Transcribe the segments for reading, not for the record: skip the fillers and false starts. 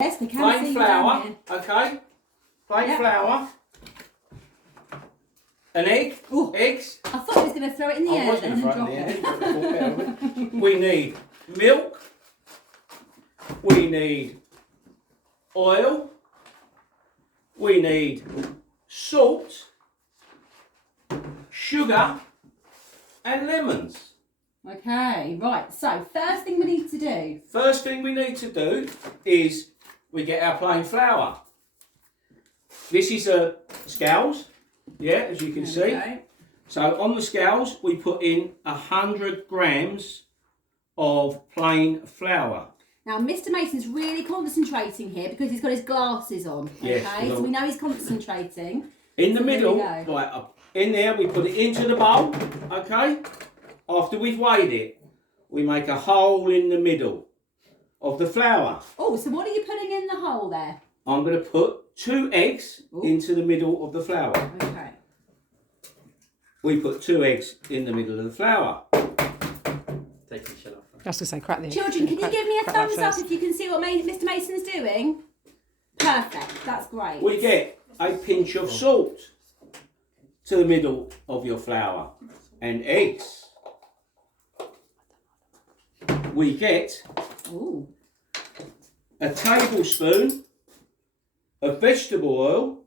Yes, we can plain see flour, you okay? Plain flour. An egg. Ooh. Eggs. I thought he was going to throw it in the air then and drop it. We need milk. We need oil. We need salt, sugar, and lemons. Okay, right. So, first thing we need to do. First thing we need to do is we get our plain flour. This is a scales, yeah, as you can see. So on the scales we put in 100 grams of plain flour. Now, Mr. Mason's really concentrating here because he's got his glasses on. Okay, yes, so we know he's concentrating. In the middle, right, in there we put it into the bowl, okay? After we've weighed it, we make a hole in the middle of the flour. Oh, so what are you putting in the hole there? I'm going to put 2 eggs into the middle of the flour. Okay. We put 2 eggs in the middle of the flour. Take the shell off. I was going to say, crack the egg. Children, can you give me a thumbs up if you can see what Mr. Mason's doing? Perfect, that's great. We get a pinch of salt to the middle of your flour and eggs. We get a tablespoon of vegetable oil,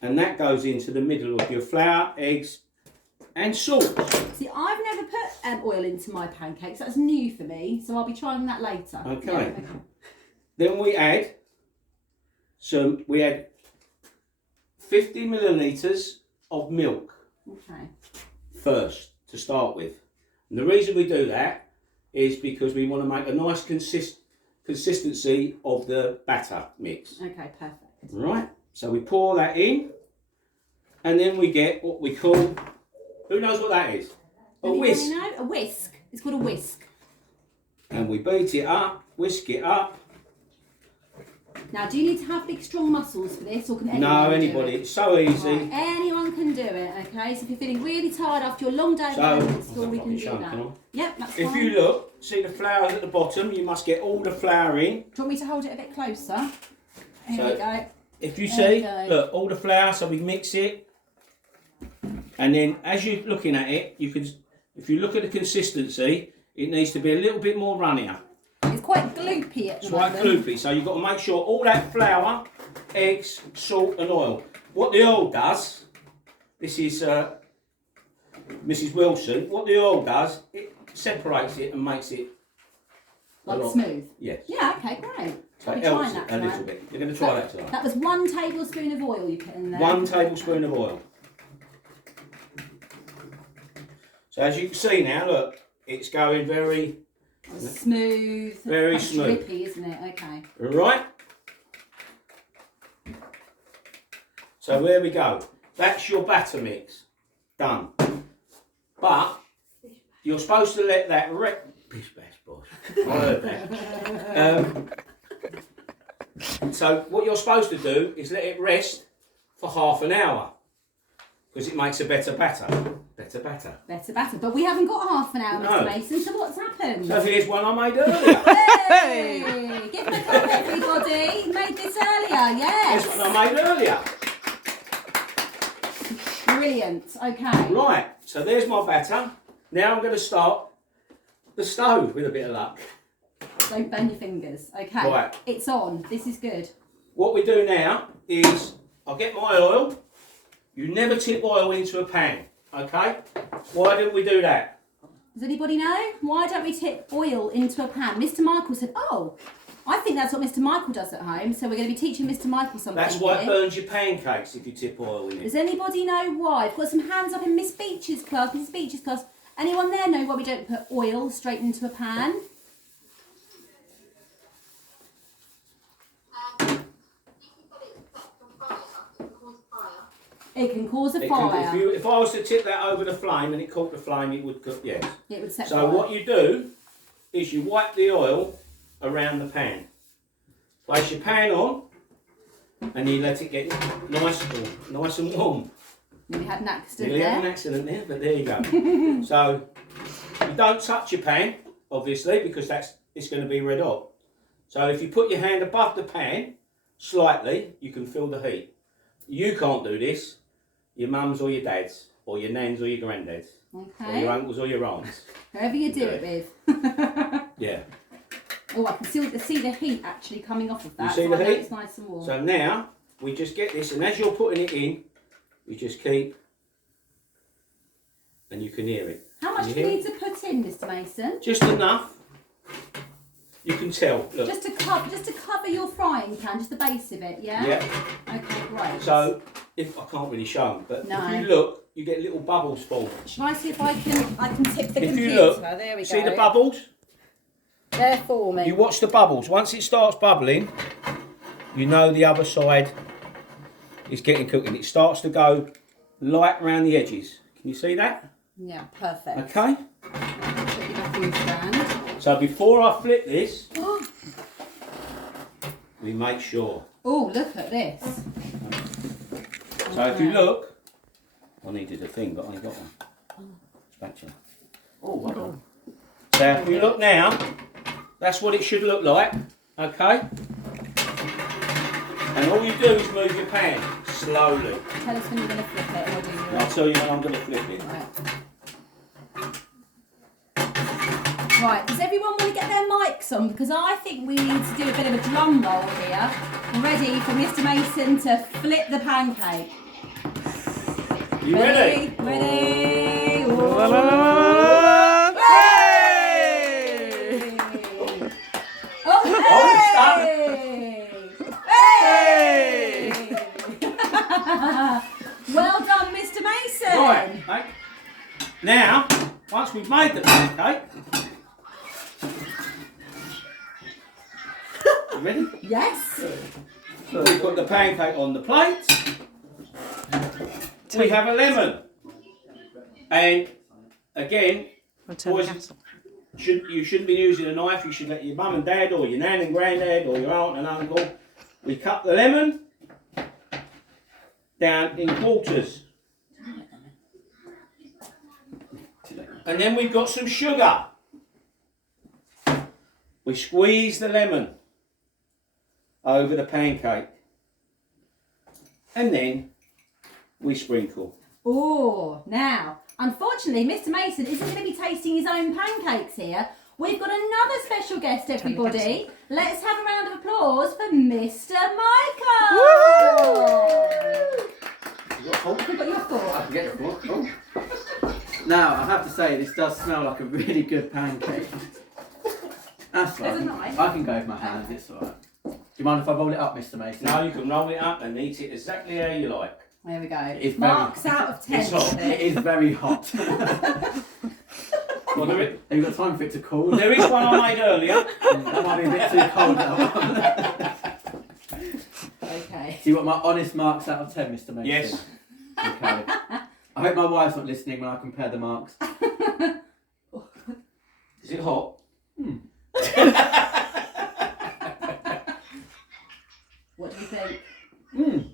and that goes into the middle of your flour, eggs and salt. See, I've never put oil into my pancakes. That's new for me, so I'll be trying that later. Okay. Yeah, Then we add 50 millilitres of milk first to start with. And the reason we do that is because we want to make a nice consistency of the batter mix. Okay, perfect. Right, so we pour that in, and then we get what we call, who knows what that is? A whisk. Know? A whisk. It's called a whisk. And we beat it up, whisk it up. Now, do you need to have big, strong muscles for this, or can anyone No, do anybody. it? It's so easy. Right, anyone can do it, okay? So if you're feeling really tired after your long day at school, we can do that. Yep, that's fine. If you look, see the flour's at the bottom, you must get all the flour in. Do you want me to hold it a bit closer? Here we go. If you see, look, all the flour, so we mix it. And then as you're looking at it, you can, if you look at the consistency, it needs to be a little bit more runnier. It's quite gloopy at the moment. It's quite gloopy, so you've got to make sure all that flour, eggs, salt and oil. What the oil does, this is Mrs. Wilson, what the oil does, it separates it and makes it like smooth? Yes. Yeah, okay, great. So it helps it a little bit. You're going to try that tonight. That was 1 tablespoon of oil you put in there. 1 tablespoon of oil. So as you can see now, look, it's going very smooth. Very smooth. Drippy, isn't it? Okay. Right. So there we go. That's your batter mix. Done. But you're supposed to let that bish bash bosh. I heard that. So what you're supposed to do is let it rest for half an hour, because it makes a better batter. Better batter. Better batter. But we haven't got half an hour, Mr. Mason, so what's happened? So here's one I made earlier. Hey! Give him a clap, everybody. He made this earlier, yes. Here's one I made earlier. Brilliant. Okay. Right, so there's my batter. Now I'm going to start the stove with a bit of luck. Don't burn your fingers. Okay. Right. It's on. This is good. What we do now is I'll get my oil. You never tip oil into a pan, okay? Why don't we do that? Does anybody know? Why don't we tip oil into a pan? Mr. Michael said, oh, I think that's what Mr. Michael does at home, so we're going to be teaching Mr. Michael something. That's why it burns your pancakes if you tip oil in it. Does anybody know why? I've got some hands up in Miss Beach's class. Mrs. Beach's class. Anyone there know why we don't put oil straight into a pan? It can cause a fire. If I was to tip that over the flame and it caught the flame, it would cook, yes. It would set So fire. what you do is you wipe the oil around the pan. Place your pan on and you let it get nice and warm. We had an accident You there. had an accident there, but there you go. So you don't touch your pan, obviously, because it's going to be red hot. So if you put your hand above the pan, slightly, you can feel the heat. You can't do this. Your mums or your dads, or your nans or your granddads, or Okay. your uncles or your aunts. Whoever you do it with. Yeah. Oh, I can see the heat actually coming off of that. You see so the I know heat? it's nice and warm. So now we just get this, and as you're putting it in, you just keep, and you can hear it. How much Can do you you hear need to put in, Mr. Mason? Just enough. You can tell. Look. Just to cover your frying pan, just the base of it, yeah? Yeah. Okay, great. So if I can't really show them, but No. if you look, you get little bubbles form. Shall I see if I can tip the If computer? you look, There we go. see the bubbles? They're forming. You watch the bubbles. Once it starts bubbling, you know the other side is getting cooked, and it starts to go light around the edges. Can you see that? Yeah, perfect. Okay. Put your baking stand. So before I flip this, we make sure. Oh, look at this. So if you look, I needed a thing, but I ain't got one. Spatula. Oh, well done. So if you look now, that's what it should look like. Okay. And all you do is move your pan slowly. Tell us when you're going to flip it, and we'll do And your... I'll tell you when I'm going to flip it. Right, does everyone want to get their mics on? Because I think we need to do a bit of a drum roll here. Ready for Mr. Mason to flip the pancake. You ready? Ready? Oh, hey! Hey! Well done, Mr. Mason. Right. Okay. Now, once we've made the pancake, you ready? Yes. We put the pancake on the plate. We have a lemon. And again, boys, you shouldn't be using a knife. You should let your mum and dad, or your nan and granddad, or your aunt and uncle. We cut the lemon down in quarters. And then we've got some sugar. We squeeze the lemon over the pancake. And then we sprinkle. Oh, now, unfortunately, Mr. Mason isn't going to be tasting his own pancakes here. We've got another special guest, everybody. Let's have a round of applause for Mr. Michael. You got a fork? You've got your fork. I can get the fork. Oh. Now, I have to say, this does smell like a really good pancake. That's right. There's a knife. I can go with my hands, it's alright. Do you mind if I roll it up, Mr. Mason? No, you can roll it up and eat it exactly how you like. There we go. It's Marks very- out of 10. It's hot. It is very hot. Well, Have you got time for it to cool? there is one I made earlier. That might be a bit too cold, that one. Okay. Do you want my honest marks out of 10, Mr. Mason? Yes. Okay. I hope my wife's not listening when I compare the marks. Is it hot? What do you think? Mm.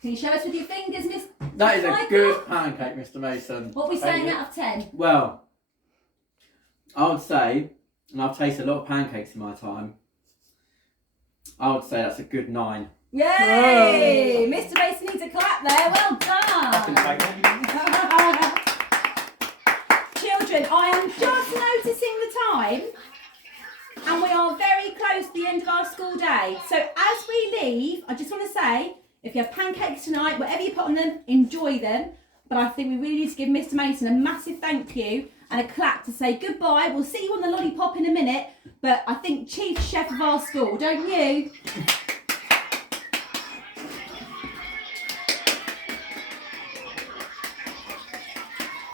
Can you show us with your fingers, Miss? That is a Michael? good pancake, Mr. Mason. What are we Thank saying you. out of 10? Well, I would say, and I've tasted a lot of pancakes in my time, I would say that's a good 9. Yay! Mr. Mason needs a clap there. Well I can done. take that. Children, I am just noticing the time, and we are very close to the end of our school day. So as we leave, I just want to say, if you have pancakes tonight, whatever you put on them, enjoy them. But I think we really need to give Mr. Mason a massive thank you and a clap to say goodbye. We'll see you on the lollipop in a minute, but I think Chief Chef of our school, don't you?